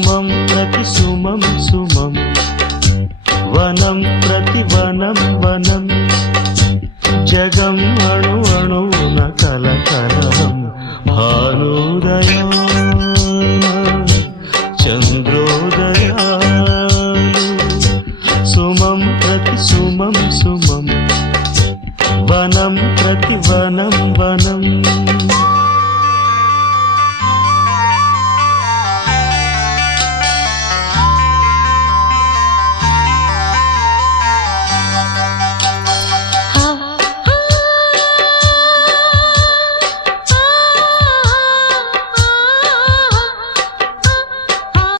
సుమం ప్రతి సుమం సుమం వనం ప్రతి వనం వనం జగం అణు అణువున కలకలం భానుదయం చంద్ర